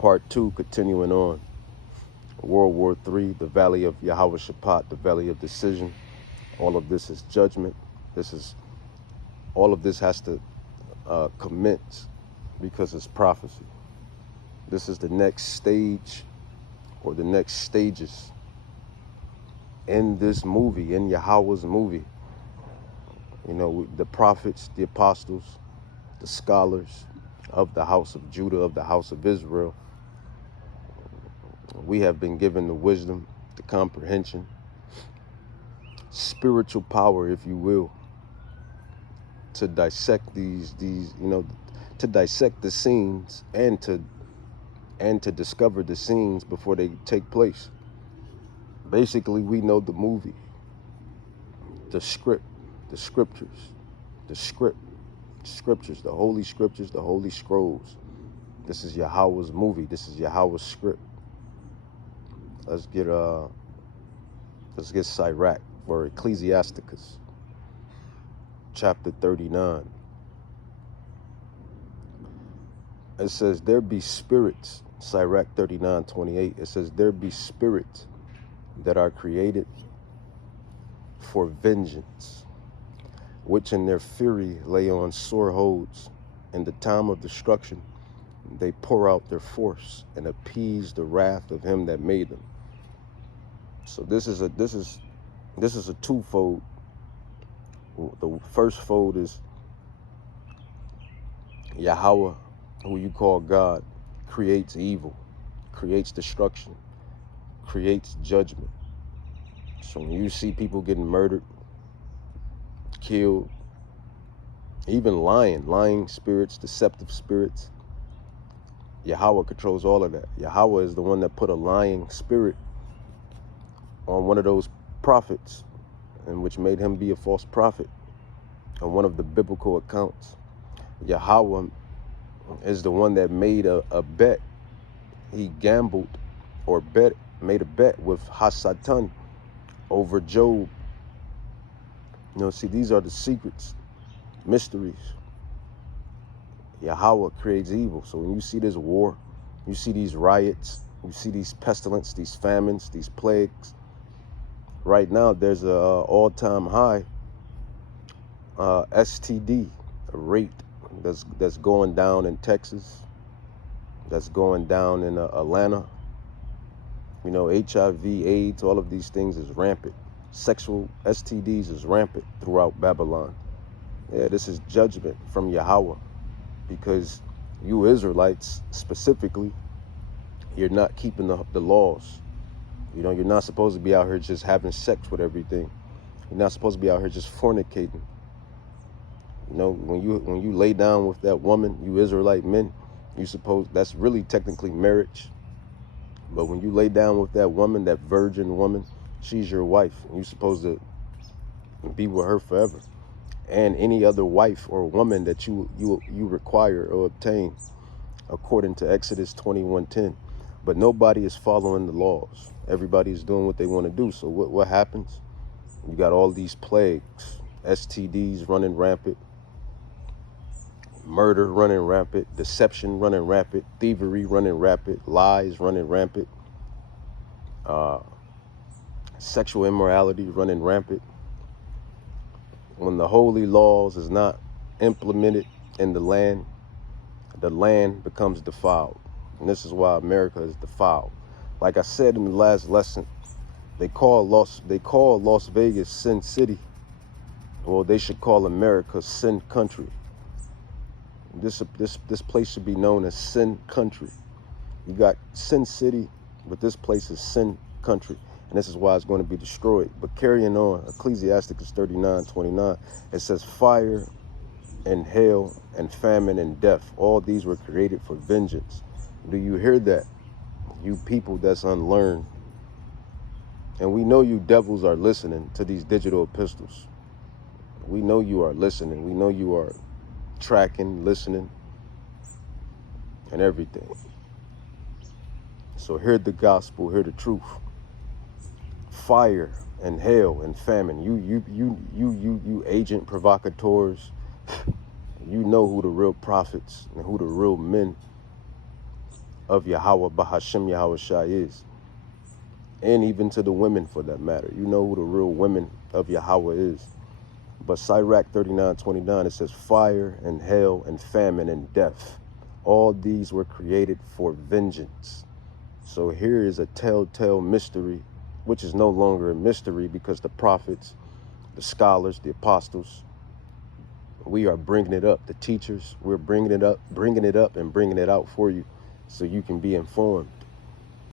Part 2, continuing on. World War III, the Valley of Yahawahshaphat, the Valley of Decision. All of this is judgment. All of this has to commence because it's prophecy. This is the next stage or the next stages in this movie, in Yahweh's movie. You know, the prophets, the apostles, the scholars of the house of Judah, of the house of Israel, we have been given the wisdom, the comprehension, spiritual power, if you will, to dissect these, to dissect the scenes and to discover the scenes before they take place. Basically, we know the movie, the script, the scriptures, the holy scriptures, the holy scrolls. This is Yahweh's movie. This is Yahweh's script. Let's get Sirach for Ecclesiasticus, chapter 39. It says, there be spirits, Sirach 39:28. It says, there be spirits that are created for vengeance, which in their fury lay on sore holds. In the time of destruction, they pour out their force and appease the wrath of him that made them. So this is a twofold. The first fold is Yahweh, who you call God, creates evil, creates destruction, creates judgment. So when you see people getting murdered, killed, even lying spirits, deceptive spirits, Yahweh controls all of that. Yahweh is the one that put a lying spirit on one of those prophets, and which made him be a false prophet on one of the biblical accounts. Yahweh is the one that made a bet. He gambled or made a bet with Hasatan over Job. You know, see, these are the secrets, mysteries. Yahweh creates evil. So when you see this war, you see these riots, you see these pestilence, these famines, these plagues. Right now, there's a all-time high STD rate that's going down in Texas, that's going down in Atlanta. You know, HIV, AIDS, all of these things is rampant. Sexual STDs is rampant throughout Babylon. Yeah, this is judgment from Yahweh, because you Israelites specifically, you're not keeping the laws. You know, you're not supposed to be out here just having sex with everything. You're not supposed to be out here just fornicating. You know, when you lay down with that woman, you Israelite men, that's really technically marriage. But when you lay down with that woman, that virgin woman, she's your wife, and you're supposed to be with her forever. And any other wife or woman that you require or obtain, according to Exodus 21:10. But nobody is following the laws. Everybody is doing what they want to do. So what happens? You got all these plagues, STDs running rampant, murder running rampant, deception running rampant, thievery running rampant, lies running rampant, sexual immorality running rampant. When the holy laws is not implemented in the land becomes defiled. And this is why America is defiled. Like I said in the last lesson, they call Las Vegas Sin City. Well, they should call America Sin Country. This place should be known as Sin Country. You got Sin City, but this place is Sin Country. And this is why it's going to be destroyed. But carrying on, Ecclesiasticus 39:29, it says, fire and hail and famine and death, all these were created for vengeance. Do you hear that, you people that's unlearned? And we know you devils are listening to these digital epistles. We know you are listening. We know you are tracking, listening, and everything. So hear the gospel, hear the truth. Fire and hail and famine. You agent provocateurs. You know who the real prophets and who the real men of Yahawah Bahashim Yahawashi is. And even to the women for that matter. You know who the real women of Yahweh is. But Sirach 39:29, it says, fire and hail and famine and death, all these were created for vengeance. So here is a telltale mystery, which is no longer a mystery because the prophets, the scholars, the apostles, we are bringing it up. The teachers, we're bringing it up and bringing it out for you so you can be informed.